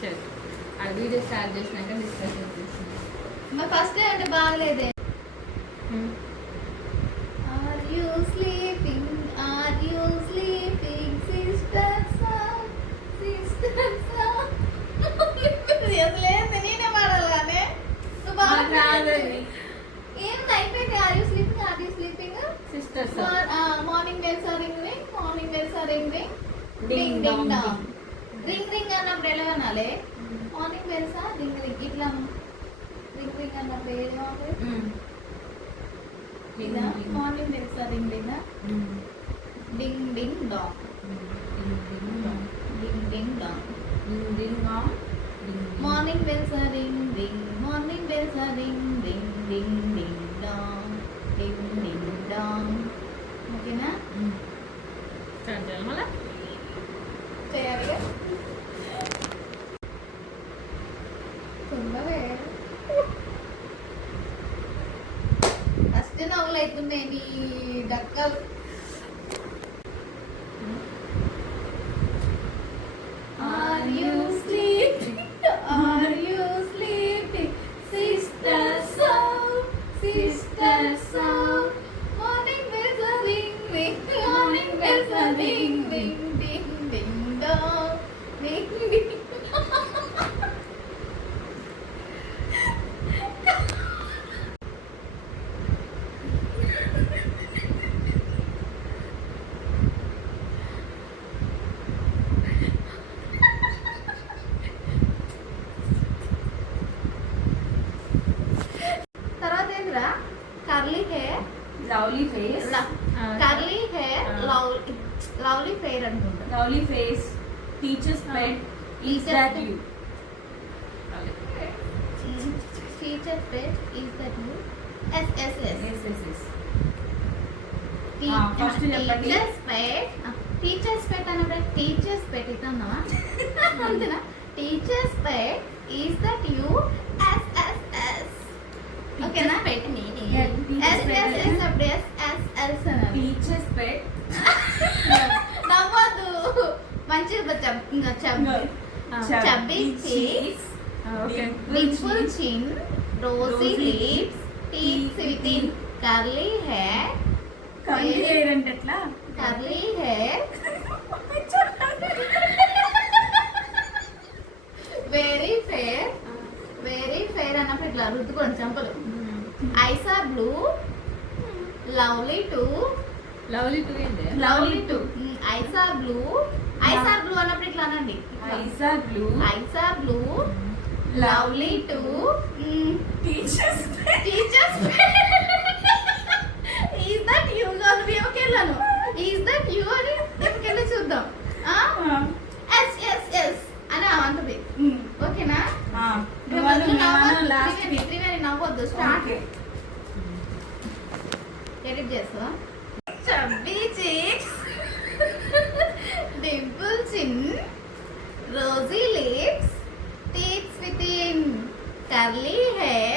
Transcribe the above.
సరే ఆ video start చేసినాక డిస్కషన్ చేస్తున్నాం. మరి ఫస్ట్ అంటే బాగలేదే. ఆర్ యూ స్లీపింగ్ సిస్టర్స్ లేదు నేనే పాడాలనే నువ్వు బాగా ఏంది అయిపోయింది. Are you sleeping sisters morning bells are ring ring ding ding dong ring అన్నప్పుడు ఎలా అనాలి? మార్నింగ్ బెల్సా రింగ్ ఇట్లా రింగ్ అన్నప్పుడు ఏది ఇలా మార్నింగ్ బెల్సా ring ding ding dong ding ding dong morning bells are ring ding ding dong. ఓకేనా? స్టార్ట్ చేయాలి మళ్ళీ చేయాలిగా తొందరే. ఫస్ట్ నవ్వులు అవుతున్నాయి నీ డక్కలు. Are you sleeping sisters song morning bells are ring ding ding dong ding ding. తర్వాత ఏంద్రా? Curly hair lovely face curly hair lovely fair అనుకుంటా. Lovely face teacher's pet is that you teacher's pet is that you yes first చెప్పండి. Teacher's pet అన్నప్పుడు teacher's pet ఇద్దామా అంతేనా? Teacher's pet is that you yes ఓకేనా? Pet teachers పెట్ నవ్వద్దు మంచిగా chubby cheeks dimple chin rosy lips teeth with curly hair అంటే ఎట్లా? Curly hair very fair అన్నప్పుడు ఇట్లా రుద్దుకోండి చంపలు. Eyes are blue lovely too ఏంటి? ఐస్ ఆర్ బ్లూ అన్నప్పుడు ఇట్లా అనండి. Eyes are blue lovely too teacher's is that you వెళ్ళాను. ఈస్ దట్ యు అని వెళ్ళి చూద్దాం. ఎస్ అని అంటది. ఓకేనా? నవ్వద్దు. స్టార్ట్ ఎడిట్ చేస్తా. Chubby cheeks dimple chin rosy lips teeths with in curly hair